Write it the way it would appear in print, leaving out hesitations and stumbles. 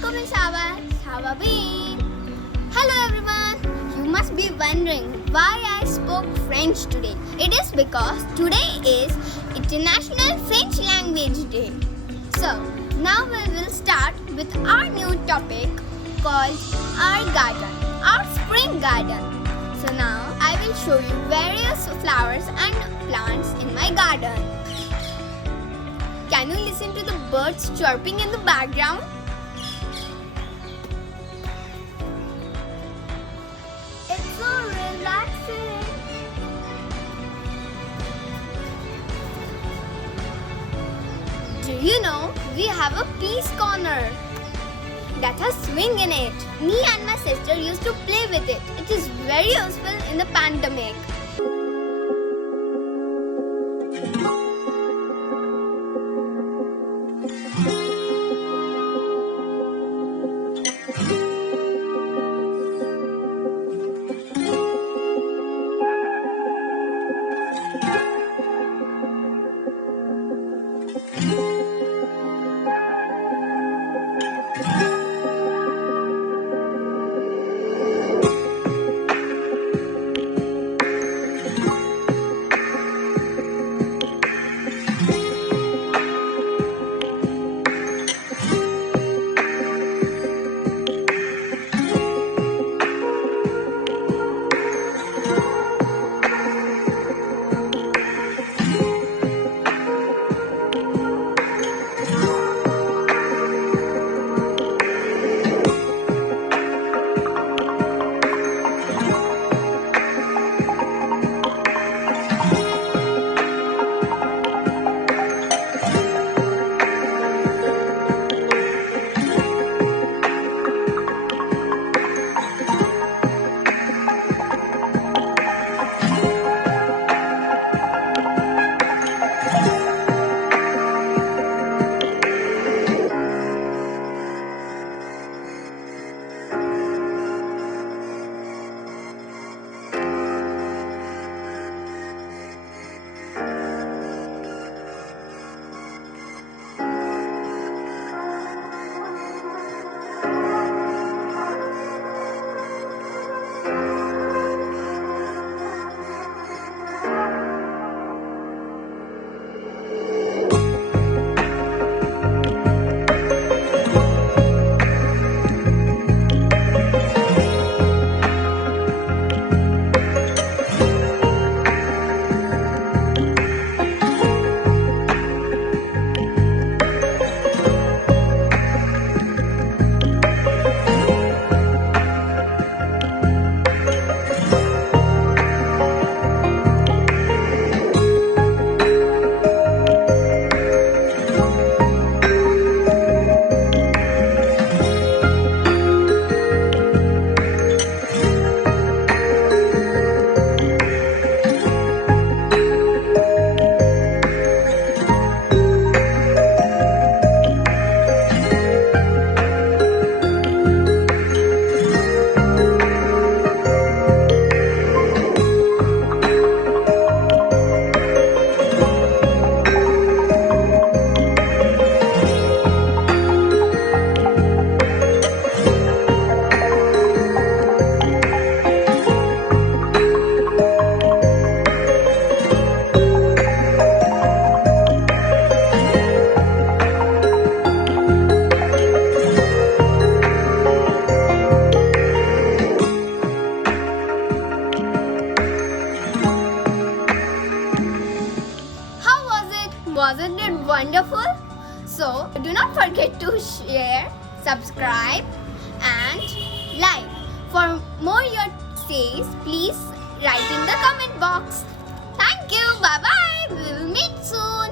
welcome in Sava Bean. Hello everyone. You must be wondering why I spoke French today. It is because today is International French Language Day. So now we will start with our new topic called our garden, our spring garden. So now I will show you various flowers and plants in my garden. Can you listen to the birds chirping in the background? It's so relaxing. Do you know we have a peace corner that has swing in it? Me and my sister used to play with it. It is very useful in the pandemic. Wasn't it wonderful? So do not forget to share, subscribe and like. For more your says, please write in the comment box. Thank you. Bye bye. We will meet soon.